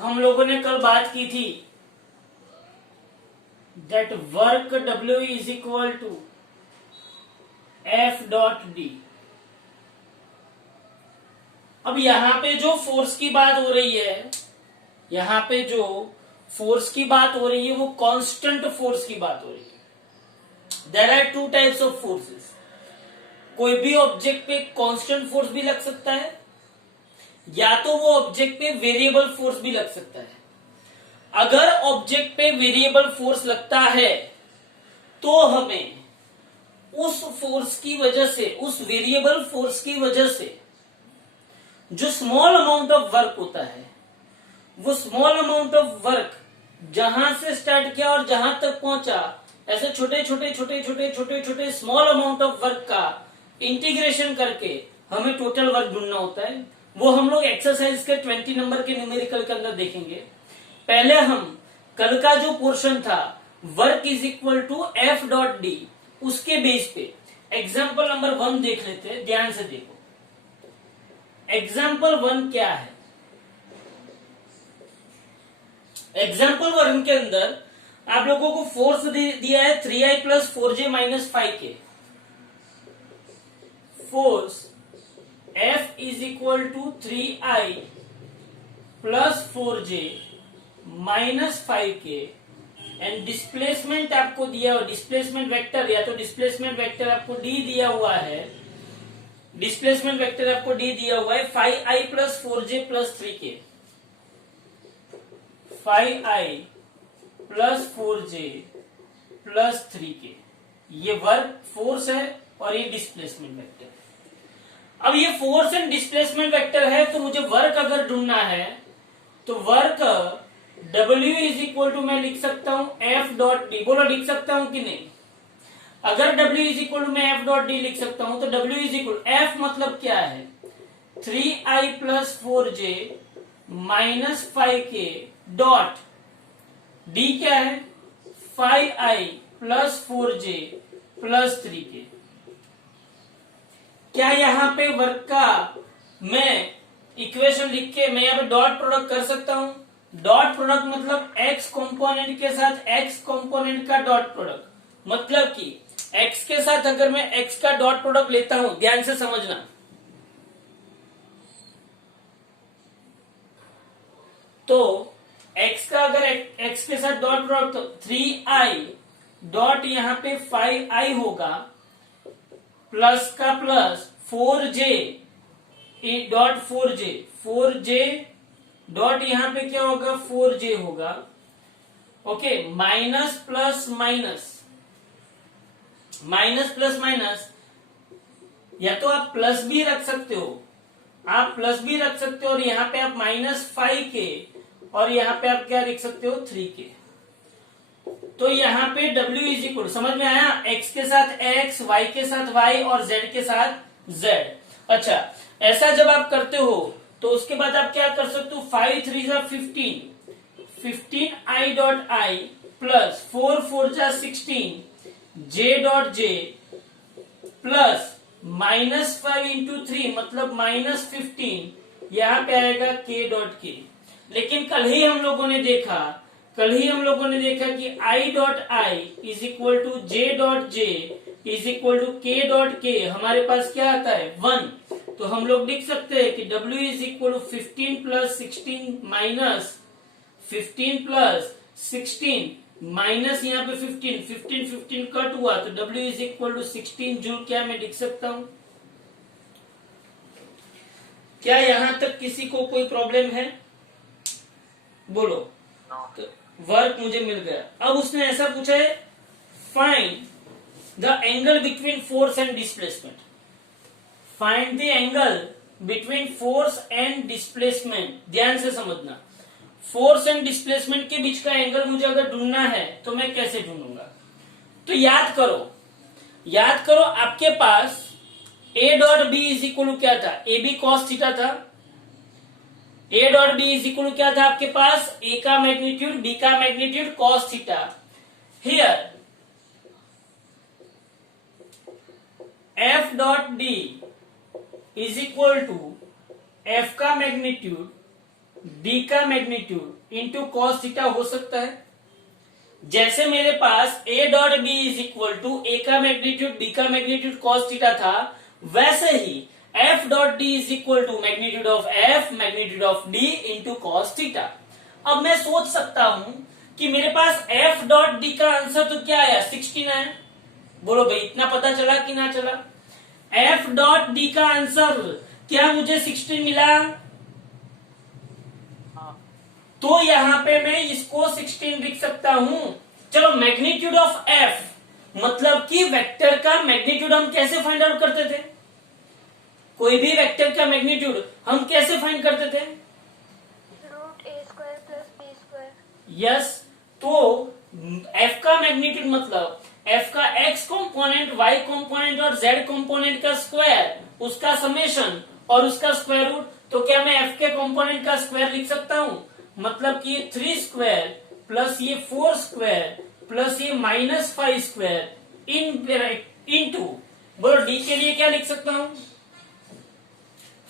हम लोगों ने कल बात की थी that work W is equal to F dot D। अब यहां पे जो फोर्स की बात हो रही है, यहां पे जो फोर्स की बात हो रही है वो कांस्टेंट फोर्स की बात हो रही है। There are two types of forces. कोई भी ऑब्जेक्ट पे कांस्टेंट फोर्स भी लग सकता है, या तो वो ऑब्जेक्ट पे वेरिएबल फोर्स भी लग सकता है। अगर ऑब्जेक्ट पे वेरिएबल फोर्स लगता है तो हमें उस फोर्स की वजह से, उस वेरिएबल फोर्स की वजह से जो स्मॉल अमाउंट ऑफ वर्क होता है, वो स्मॉल अमाउंट ऑफ वर्क जहां से स्टार्ट किया और जहां तक पहुंचा, ऐसे छोटे छोटे छोटे छोटे छोटे छोटे स्मॉल अमाउंट ऑफ वर्क का इंटीग्रेशन करके हमें टोटल वर्क ढूंढना होता है। वो हम लोग एक्सरसाइज के 20 नंबर के न्यूमेरिकल के अंदर देखेंगे। पहले हम कल का जो पोर्शन था work is equal to F dot d, उसके बेस पे एग्जाम्पल नंबर 1 देख लेते हैं। ध्यान से देखो एग्जाम्पल 1 क्या है। एग्जाम्पल 1 के अंदर आप लोगों को फोर्स दिया है 3i plus 4j minus 5k। Force F is equal to 3i plus 4j minus 5k and displacement आपको दिया हुआ, डिस्प्लेसमेंट वेक्टर या तो डिस्प्लेसमेंट वेक्टर आपको d दिया हुआ है, डिस्प्लेसमेंट वेक्टर आपको d दिया हुआ है 5i plus 4j plus 3k। 5i plus 4j plus 3k ये वर्क फोर्स है और ये डिस्प्लेसमेंट वेक्टर है। अब ये फोर्स एंड डिस्प्लेसमेंट वेक्टर है, तो मुझे वर्क अगर ढूंढना है तो work W is equal to मैं लिख सकता हूं F डॉट डी। बोलो लिख सकता हूं कि नहीं? अगर W इज इक्वल टू मैं F डॉट डी लिख सकता हूं तो W इज इक्वल F मतलब क्या है 3i plus 4j minus 5k dot D क्या है 5i plus 4j plus 3k। क्या यहां पे वर्क का मैं इक्वेशन लिख के मैं यहां पे डॉट प्रोडक्ट कर सकता हूं? डॉट प्रोडक्ट मतलब x कंपोनेंट के साथ x कंपोनेंट का डॉट प्रोडक्ट, मतलब कि x के साथ अगर मैं x का डॉट प्रोडक्ट लेता हूं, ध्यान से समझना, तो x का अगर x के साथ डॉट प्रोडक्ट तो 3i डॉट यहां पे 5i होगा प्लस का plus 4j dot 4j dot यहां पे क्या होगा 4j होगा। Okay, minus plus minus, minus plus minus, या तो आप प्लस भी रख सकते हो, आप प्लस भी रख सकते हो और यहां पे आप माइनस 5k और यहां पे आप क्या लिख सकते हो 3k। तो यहां पे W इज इक्वल, समझ में आया? x के साथ x, y के साथ y और z के साथ z। अच्छा, ऐसा जब आप करते हो तो उसके बाद आप क्या कर सकते हो 5 3 जा 15i डॉट i प्लस 4 4 जा 16 j dot j plus minus 5 into 3 मतलब माइनस 15 यहां पे आएगा k डॉट k। लेकिन कल ही हम लोगों ने देखा कि i dot i is equal to j dot j is equal to k dot k, हमारे पास क्या आता है 1। तो हम लोग लिख सकते हैं कि W is equal to 15 plus 16 minus 15 plus 16 minus यहाँ पे 15 कट हुआ तो W is equal to 16 joule क्या मैं लिख सकता हूं? क्या यहां तक किसी को कोई प्रॉब्लम है? बोलो। तो वर्क मुझे मिल गया। अब उसने ऐसा पूछा है find the angle between force and displacement. Find the angle between force and displacement. ध्यान से समझना, फोर्स एंड डिस्प्लेसमेंट के बीच का एंगल मुझे अगर ढूंढना है तो मैं कैसे ढूंढूंगा? तो याद करो आपके पास a dot B is equal क्या था? ए बी कॉस थीटा था। a dot B is equal क्या था आपके पास? a का मैग्नीट्यूड b का magnitude cos theta. Here f dot d is equal to f का मैग्नीट्यूड डी का मैग्नीट्यूड इंटू कॉस थीटा हो सकता है। जैसे मेरे पास A dot B is equal to A का मैग्नीट्यूड डी का मैग्नीट्यूड कॉस थीटा था, वैसे ही F dot D is equal to magnitude of F magnitude of D into cos theta. अब मैं सोच सकता हूं कि मेरे पास एफ डॉट डी का आंसर तो क्या आया, 16 है। बोलो भाई इतना पता चला कि ना चला? एफ डॉट डी का आंसर क्या मुझे 16 मिला? तो यहां पे मैं इसको 16 लिख सकता हूं। चलो मैग्नीट्यूड ऑफ एफ मतलब कि वेक्टर का मैग्नीट्यूड हम कैसे फाइंड आउट करते थे? कोई भी वेक्टर का मैग्नीट्यूड हम कैसे फाइंड करते थे? √a² + b²। यस, तो एफ का मैग्नीट्यूड मतलब एफ का एक्स कंपोनेंट, वाई कंपोनेंट और जेड कंपोनेंट का स्क्वायर, उसका समेशन और उसका स्क्वायर रूट। तो क्या मैं एफ के कंपोनेंट का स्क्वायर लिख सकता हूं? मतलब कि ये 3² प्लस ये 4² प्लस ये -5² इनटू बोलो डी के लिए क्या लिख सकता हूं?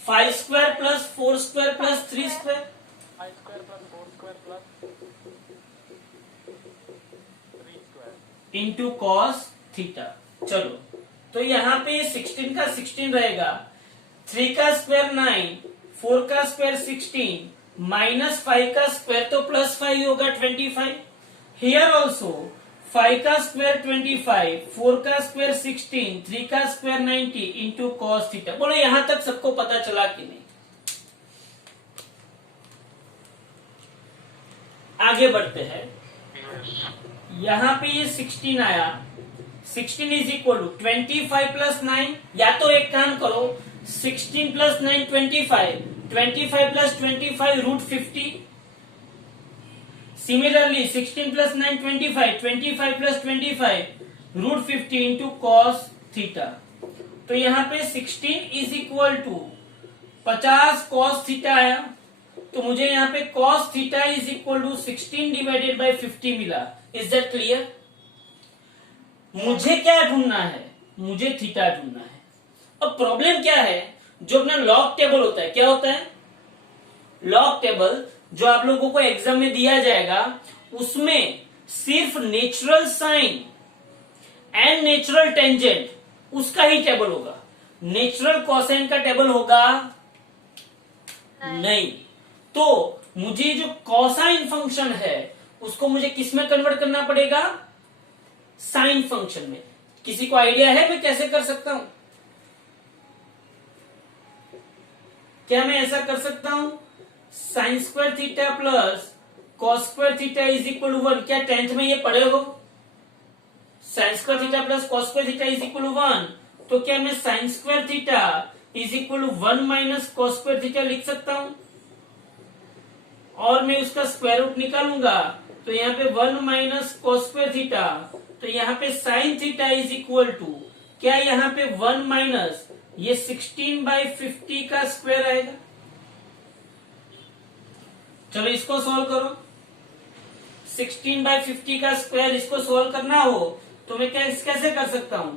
5² plus 4² plus 3² 5² + 4² + 3² into cos theta. चलो तो यहाँ पे 16 का 16 रहेगा, 3 का स्क्वायर 9, 4 का स्क्वायर 16 -5 का स्क्वायर तो +5 होगा 25। हियर ऑल्सो 5 का स्क्वायर 25, 4 का स्क्वायर 16, 3 का स्क्वायर 90 इंटू कॉस थीटा। बोलो यहां तक सबको पता चला कि नहीं? आगे बढ़ते हैं। यहां पे ये 16 आया, 16 इज इक्वल टू 25 + 9। या तो एक काम करो, 16 + 9 25, 25 + 25 √50। Similarly 16 + 9 25, 25 + 25 √50 into cos theta. तो यहाँ पे 16 is equal to 50 cos theta आया, तो मुझे यहाँ पे cos theta is equal to 16 divided by 50 मिला। Is that clear? मुझे क्या ढूंढना है? मुझे थीटा ढूंढना है। अब प्रॉब्लम क्या है, जो अपना लॉग टेबल होता है, क्या होता है लॉग टेबल, जो आप लोगों को एग्जाम में दिया जाएगा, उसमें सिर्फ natural sine and natural tangent उसका ही टेबल होगा। नेचुरल कोसाइन का टेबल होगा नहीं। तो मुझे जो कोसाइन फंक्शन है उसको मुझे किस में कन्वर्ट करना पड़ेगा? साइन फंक्शन में। किसी को आइडिया है मैं कैसे कर सकता हूं? क्या मैं ऐसा कर सकता हूं? sin² theta plus cos² theta is equal to 1। क्या 10th में ये पढ़े हो? sin² theta plus cos² theta is equal to 1। तो क्या मैं sin² theta is equal to 1 - cos² theta लिख सकता हूं? और मैं उसका स्क्वायर रूट निकालूंगा, तो यहाँ पे 1 - cos² थीटा, तो यहाँ पे sin theta is equal to क्या यहाँ पे 1 - ये 16/50 का स्क्वायर आएगा। चलो इसको सॉल्व करो। 16/50 का स्क्वायर इसको सॉल्व करना हो तो मैं कैसे कर सकता हूं?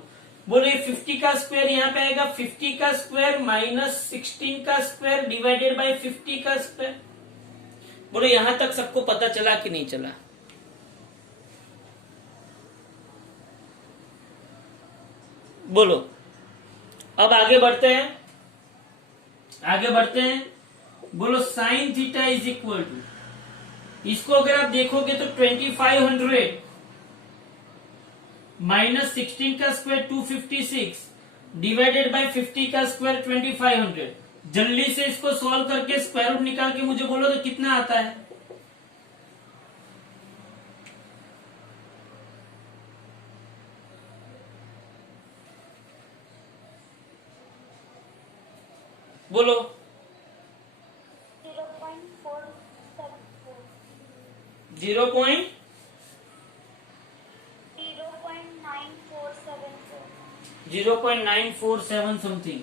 बोले 50 का स्क्वायर यहाँ पे आएगा, 50 का स्क्वायर माइनस 16 का स्क्वायर डिवाइडेड बाय 50 का स्क्वायर। बोलो यहां तक सबको पता चला कि नहीं चला? बोलो। अब आगे बढ़ते हैं, आगे बढ़ते हैं। बोलो sine theta is equal to, इसको अगर आप देखोगे तो 2500 माइनस 16 का स्क्वायर 256 डिवाइडेड बाय 50 का स्क्वायर 2500। जल्दी से इसको सॉल्व करके स्क्वायर रूट निकाल के मुझे बोलो तो कितना आता है? बोलो। 0.474। 0.9474 समथिंग।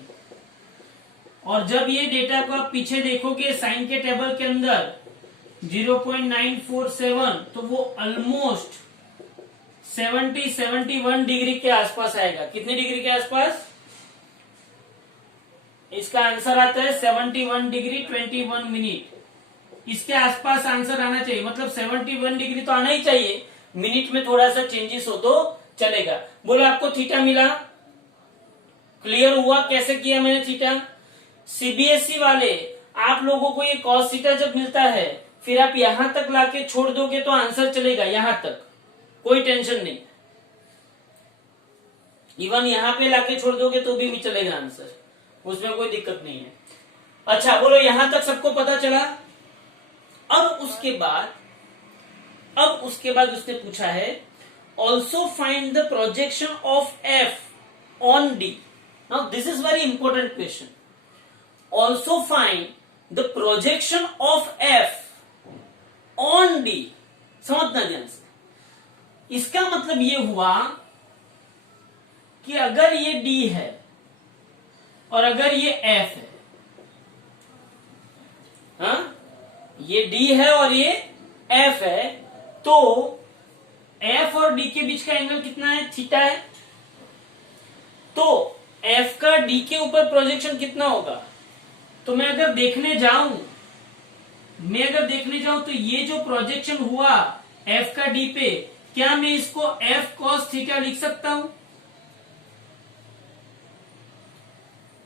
और जब ये डेटा को आप पीछे देखोगे साइन के टेबल के अंदर 0.947, तो वो ऑलमोस्ट 71 डिग्री के आसपास आएगा। कितने डिग्री के आसपास? इसका आंसर आता है 71 डिग्री 21 मिनट। इसके आसपास आंसर आना चाहिए, मतलब 71 डिग्री तो आना ही चाहिए। मिनट में थोड़ा सा चेंजेस हो तो चलेगा। बोलो आपको थीटा मिला, क्लियर हुआ कैसे किया मैंने थीटा। सीबीएसई वाले आप लोगों को ये कॉस थीटा जब मिलता है फिर आप यहां तक लाके छोड़ दोगे तो आंसर चलेगा, यहां तक कोई टेंशन नहीं। इवन यहां पे लाके छोड़ दोगे तो भी चलेगा आंसर, उसमें कोई दिक्कत नहीं है। अच्छा बोलो यहां तक सबको पता चला। अब उसके बाद उसने पूछा है also find the projection of F on D. Now this is very important question. Also find the projection of F on D. समझना ध्यान से, इसका मतलब ये हुआ कि अगर ये डी है और अगर ये एफ है, हाँ ये डी है और ये एफ है, तो एफ और डी के बीच का एंगल कितना है, थीटा है। तो एफ का डी के ऊपर प्रोजेक्शन कितना होगा। तो मैं अगर देखने जाऊं तो ये जो प्रोजेक्शन हुआ एफ का डी पे, क्या मैं इसको एफ कॉस थीटा लिख सकता हूं।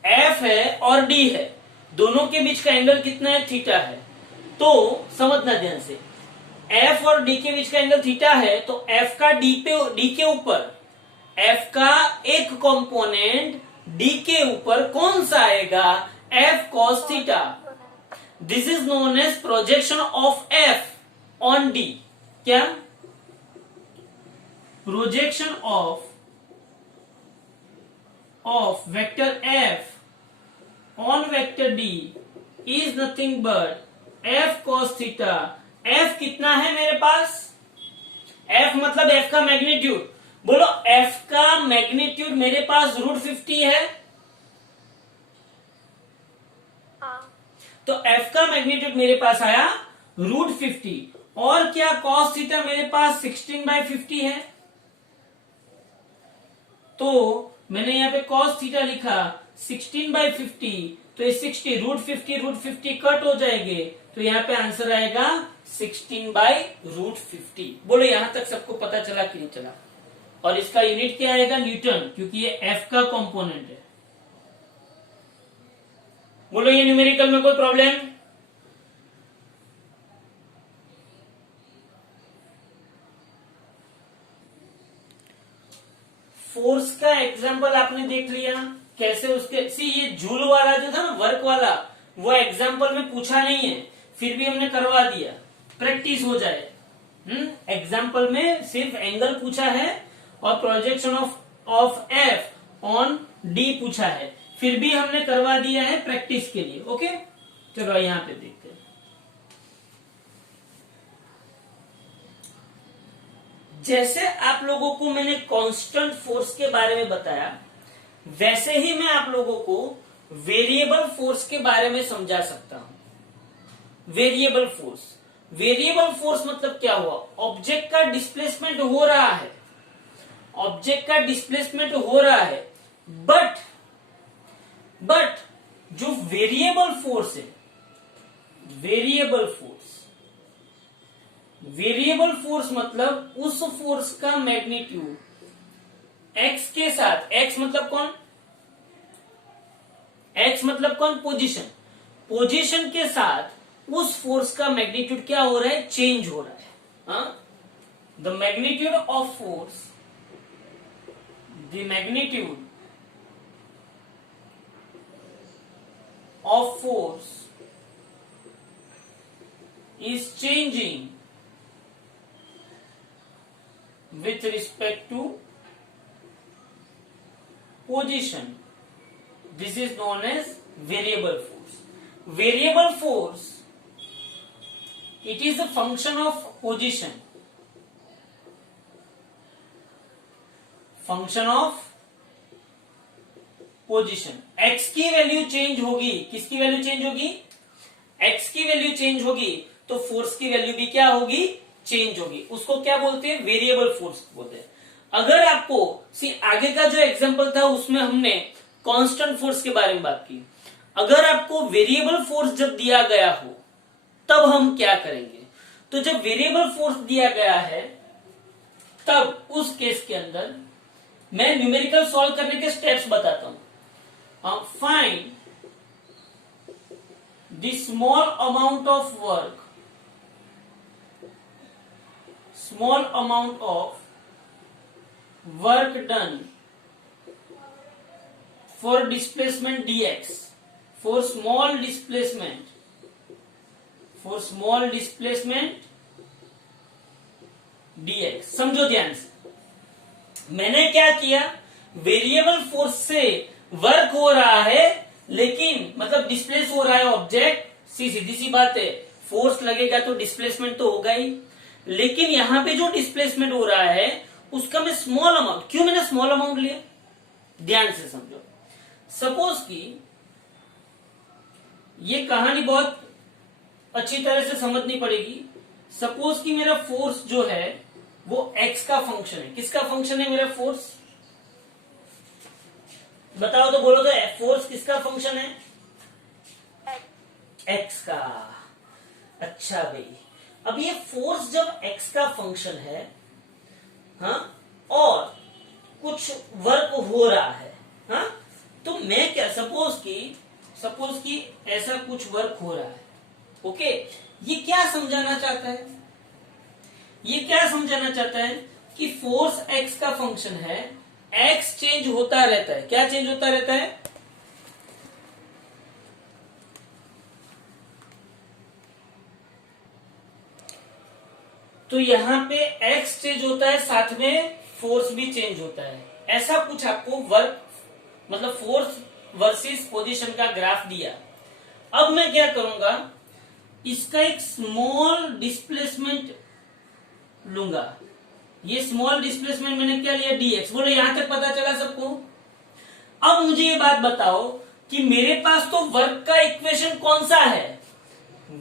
एफ है और डी है, दोनों के बीच का एंगल कितना है, थीटा है। तो समझना ध्यान से, एफ और डी के बीच का एंगल थीटा है, तो एफ का डी के ऊपर, एफ का एक कंपोनेंट डी के ऊपर कौन सा आएगा, F cos theta. This is known as projection of F on D. क्या projection of vector F on vector D is nothing but F cos theta. F कितना है मेरे पास, एफ मतलब एफ का मैग्नीट्यूड। बोलो एफ का मैग्नीट्यूड मेरे पास √50 है। हाँ। तो एफ का मैग्नीट्यूड मेरे पास आया √50, और क्या कॉस थीटा मेरे पास 16/50 है। तो मैंने यहाँ पे कॉस थीटा लिखा 16/50, तो ये 60 √50 कट हो जाएंगे, तो यहाँ पे आंसर आएगा 16/√50। बोलो यहां तक सबको पता चला कि नहीं चला। और इसका यूनिट क्या आएगा, न्यूटन, क्योंकि ये एफ का कंपोनेंट है। बोलो ये न्यूमेरिकल में कोई प्रॉब्लम। फोर्स का एग्जांपल आपने देख लिया कैसे उसके ये झूल वाला जो था ना, वर्क वाला, वो एग्जांपल में पूछा नहीं है, फिर भी हमने करवा दिया, प्रैक्टिस हो जाए। एग्जांपल में सिर्फ एंगल पूछा है और projection of F on D पूछा है, फिर भी हमने करवा दिया है प्रैक्टिस के लिए। ओके चलो यहां पे देखते हैं। जैसे आप लोगों को मैंने कांस्टेंट फोर्स के बारे में बताया, वैसे ही मैं आप लोगों को वेरिएबल फोर्स के बारे में समझा सकता हूं। वेरिएबल फोर्स मतलब क्या हुआ, ऑब्जेक्ट का डिस्प्लेसमेंट हो रहा है, बट जो वेरिएबल फोर्स मतलब उस फोर्स का मैग्नीट्यूड एक्स के साथ, एक्स मतलब कौन, पोजीशन के साथ उस फोर्स का मैग्नीट्यूड क्या हो रहा है, चेंज हो रहा है। The magnitude of force, the magnitude of force is changing with respect to position. This is known as variable force. Variable force, it is a function of position. Position. X की value change होगी, किसकी value change होगी, x की value change होगी, तो force की value भी क्या होगी, चेंज होगी। उसको क्या बोलते हैं, वेरिएबल फोर्स बोलते हैं। अगर आपको आगे का जो एग्जांपल था उसमें हमने कांस्टेंट फोर्स के बारे में बात की। अगर आपको वेरिएबल फोर्स जब दिया गया हो, तब हम क्या करेंगे? तो जब वेरिएबल फोर्स दिया गया है तब उस केस के अंदर मैं न्यूमेरिकल सॉल्व करने के स्टेप्स बताता हूं। Find the small amount of work, small amount of work done for displacement dx, for small displacement dx। समझो ध्यान से, मैंने क्या किया, वेरिएबल फोर्स से वर्क हो रहा है, लेकिन मतलब डिस्प्लेस हो रहा है ऑब्जेक्ट, सीधी सी बात है, फोर्स लगेगा तो डिस्प्लेसमेंट तो होगा ही, लेकिन यहां पे जो डिस्प्लेसमेंट हो रहा है उसका मैं स्मॉल अमाउंट, क्यों मैंने स्मॉल अमाउंट लिया, ध्यान से समझो। सपोज कि ये कहानी बहुत अच्छी तरह से समझनी पड़ेगी। सपोज कि मेरा फोर्स जो है वो एक्स का फंक्शन है। किसका फंक्शन है मेरा फोर्स? बताओ तो, बोलो तो, फोर्स किसका फंक्शन है? एक्स का। अच्छा भाई, अब ये फोर्स जब एक्स का फंक्शन है, हाँ, और कुछ वर्क हो रहा है, हाँ, तो मैं क्या, सपोज कि ऐसा कुछ वर्क हो रहा है, ओके, ये क्या समझाना चाहता है? ये क्या समझाना चाहता है कि फोर्स एक्स का फंक्शन है, एक्स चेंज होता रहता है। क्या चेंज होता रहता है? तो यहां पे एक्स चेंज होता है, साथ में फोर्स भी चेंज होता है। ऐसा कुछ आपको वर्क मतलब फोर्स वर्सेस पोजीशन का ग्राफ दिया। अब मैं क्या करूंगा, इसका एक स्मॉल डिस्प्लेसमेंट लूंगा। ये स्मॉल डिस्प्लेसमेंट मैंने क्या लिया? dx। बोलो यहां तक पता चला सबको? अब मुझे ये बात बताओ कि मेरे पास तो वर्क का इक्वेशन कौन सा है?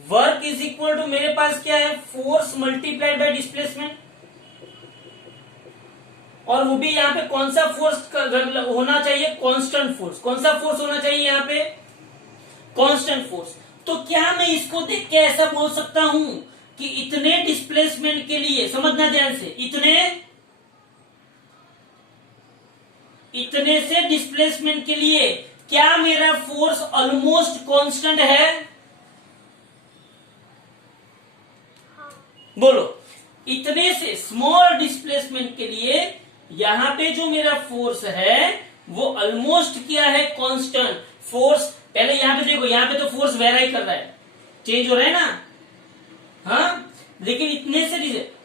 वर्क इज इक्वल टू, मेरे पास क्या है, फोर्स मल्टीप्लाइड बाय डिस्प्लेसमेंट, और वो भी यहाँ पे कौन सा फोर्स होना चाहिए? Constant force. कौन सा फोर्स होना चाहिए यहाँ पे? Constant force. तो क्या मैं इसको देख के ऐसा बोल सकता हूं कि इतने डिस्प्लेसमेंट के लिए, समझना ध्यान से, इतने से डिस्प्लेसमेंट के लिए क्या मेरा फोर्स ऑलमोस्ट कांस्टेंट है? बोलो, इतने से स्मॉल डिस्प्लेसमेंट के लिए यहां पे जो मेरा फोर्स है वो ऑलमोस्ट क्या है? Constant force. पहले यहां पे देखो, यहां पे तो फोर्स वेराई कर रहा है, चेंज हो रहा है ना, हाँ, लेकिन इतने से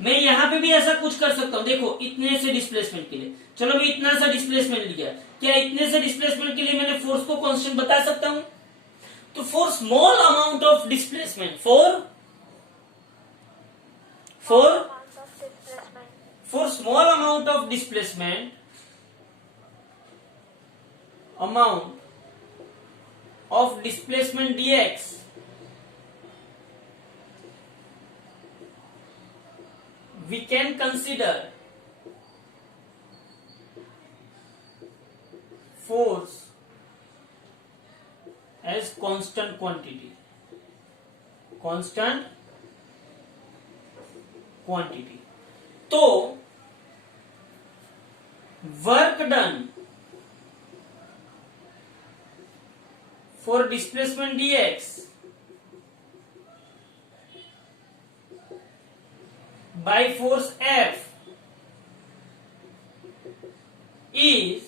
मैं यहां पे भी ऐसा कुछ कर सकता हूं। देखो, इतने से डिस्प्लेसमेंट के लिए, चलो मैं इतना सा डिस्प्लेसमेंट लिया, क्या इतने से डिस्प्लेसमेंट के लिए मैंने फोर्स को कांस्टेंट बता सकता हूं? तो for small amount of displacement, for small amount of displacement, dx, we can consider force as constant quantity, तो work done for displacement dx by force F is,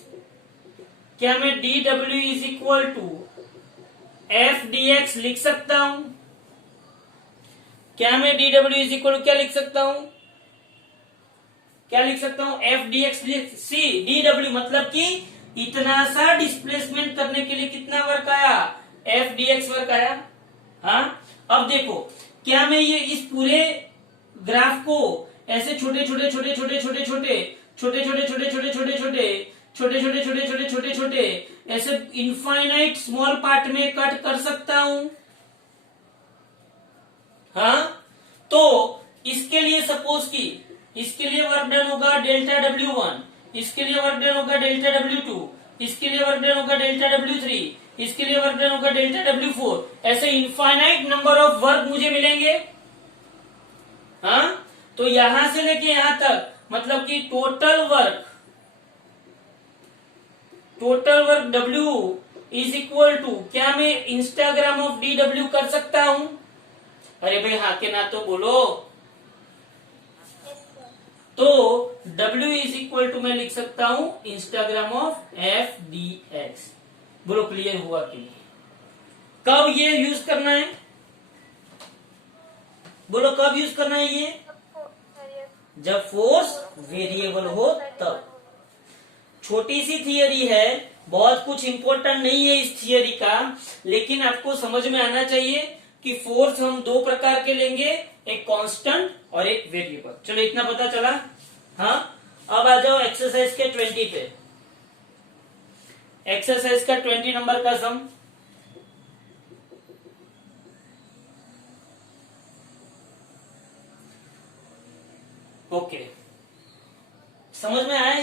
क्या मैं dw is equal to F dx लिख सकता हूं? क्या मैं dw is equal to क्या लिख सकता हूं? क्या लिख सकता हूं? F dx सी dw, मतलब कि इतना सा डिस्प्लेसमेंट करने के लिए कितना वर्क आया? F dx वर्क आया। हाँ, अब देखो, क्या मैं ये इस पूरे ग्राफ को ऐसे छोटे छोटे छोटे छोटे छोटे छोटे छोटे छोटे छोटे छोटे छोटे छोटे छोटे छोटे छोटे छोटे छोटे छोटे ऐसे इनफाइनाइट स्मॉल पार्ट में कट कर सकता हूं? हाँ, तो इसके लिए सपोज की इसके लिए वर्क डन होगा डेल्टा W1, इसके लिए वर्क डन होगा डेल्टा W2, इसके लिए वर्क डन होगा डेल्टा W3, इसके लिए वर्क डन होगा डेल्टा W4। ऐसे इनफाइनाइट नंबर ऑफ वर्क मुझे मिलेंगे। हाँ, तो यहां से लेके यहां तक, मतलब कि total work W is equal to, क्या मैं इंस्टाग्राम ऑफ DW कर सकता हूं? अरे भाई हाँ के ना तो बोलो। Yes, sir. तो W इज इक्वल टू मैं लिख सकता हूं इंस्टाग्राम ऑफ FDX। बोलो क्लियर हुआ कि नहीं? कब ये यूज करना है? बोलो कब यूज करना है ये? जब फोर्स वेरिएबल हो तब। छोटी सी थियरी है, बहुत कुछ इंपॉर्टेंट नहीं है इस थियरी का, लेकिन आपको समझ में आना चाहिए कि फोर्स हम दो प्रकार के लेंगे, एक कांस्टेंट और एक वेरिएबल। चलो इतना पता चला। हाँ, अब आ जाओ एक्सरसाइज के 20 पे। एक्सरसाइज का 20 नंबर का सम। ओके, समझ में आया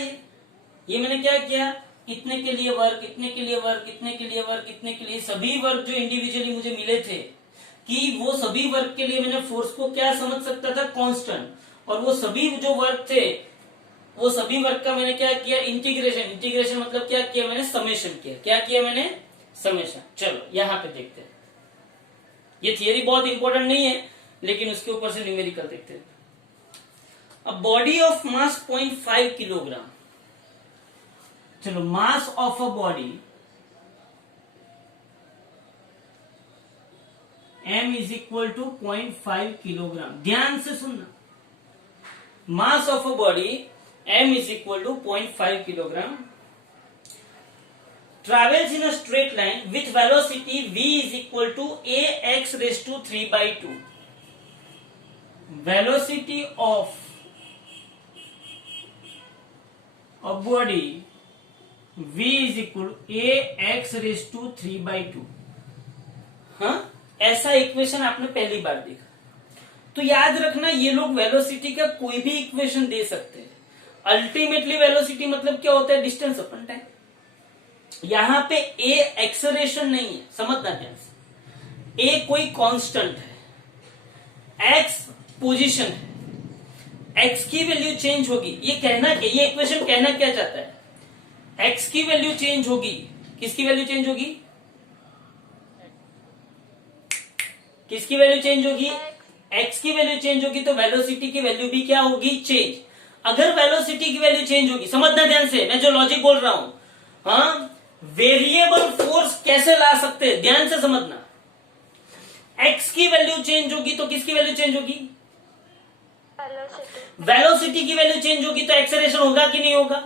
ये मैंने क्या किया? इतने के लिए वर्क, इतने के लिए वर्क, इतने के लिए वर्क, इतने के लिए, सभी वर्क जो इंडिविजुअली मुझे मिले थे, कि वो सभी वर्क के लिए मैंने फोर्स को क्या समझ सकता था? कांस्टेंट। और वो सभी जो वर्क थे, वो सभी वर्क का मैंने क्या किया? इंटीग्रेशन। इंटीग्रेशन मतलब क्या किया मैंने? समेशन किया। क्या किया मैंने? समेशन। चलो यहां पे देखते हैं। ये थियरी बहुत इंपॉर्टेंट नहीं है, लेकिन उसके ऊपर से न्यूमेरिकल देखते हैं। अब बॉडी ऑफ मास 0.5 किलोग्राम। चलो, mass of a body m is equal to 0.5 kilogram. ध्यान से सुनना, mass of a body m is equal to 0.5 kilogram, travels in a straight line with velocity v is equal to ax raised to 3/2. Velocity of a body v is equal to ax raised to 3/2। हाँ, ऐसा equation आपने पहली बार देखा। तो याद रखना, ये लोग वेलोसिटी का कोई भी इक्वेशन दे सकते हैं। अल्टीमेटली वेलोसिटी मतलब क्या होता है? डिस्टेंस अपन टाइम। यहां पे ए एक्सेलरेशन नहीं है, समझना ध्यान से। ए कोई कांस्टेंट है, एक्स पोजीशन है, एक्स की वैल्यू चेंज होगी। ये कहना, ये इक्वेशन कहना क्या चाहता है? एक्स की वैल्यू चेंज होगी। किसकी वैल्यू चेंज होगी? किसकी वैल्यू चेंज होगी? एक्स की वैल्यू चेंज होगी, तो वेलोसिटी की वैल्यू भी क्या होगी? चेंज। अगर वेलोसिटी की वैल्यू चेंज होगी, समझना ध्यान से, मैं जो लॉजिक बोल रहा हूं। हाँ, वेरिएबल फोर्स कैसे ला सकते हैं? ध्यान से समझना। एक्स की वैल्यू चेंज होगी तो किसकी वैल्यू चेंज होगी? Velocity. वेलोसिटी की वैल्यू चेंज होगी तो एक्सेलरेशन होगा कि नहीं होगा?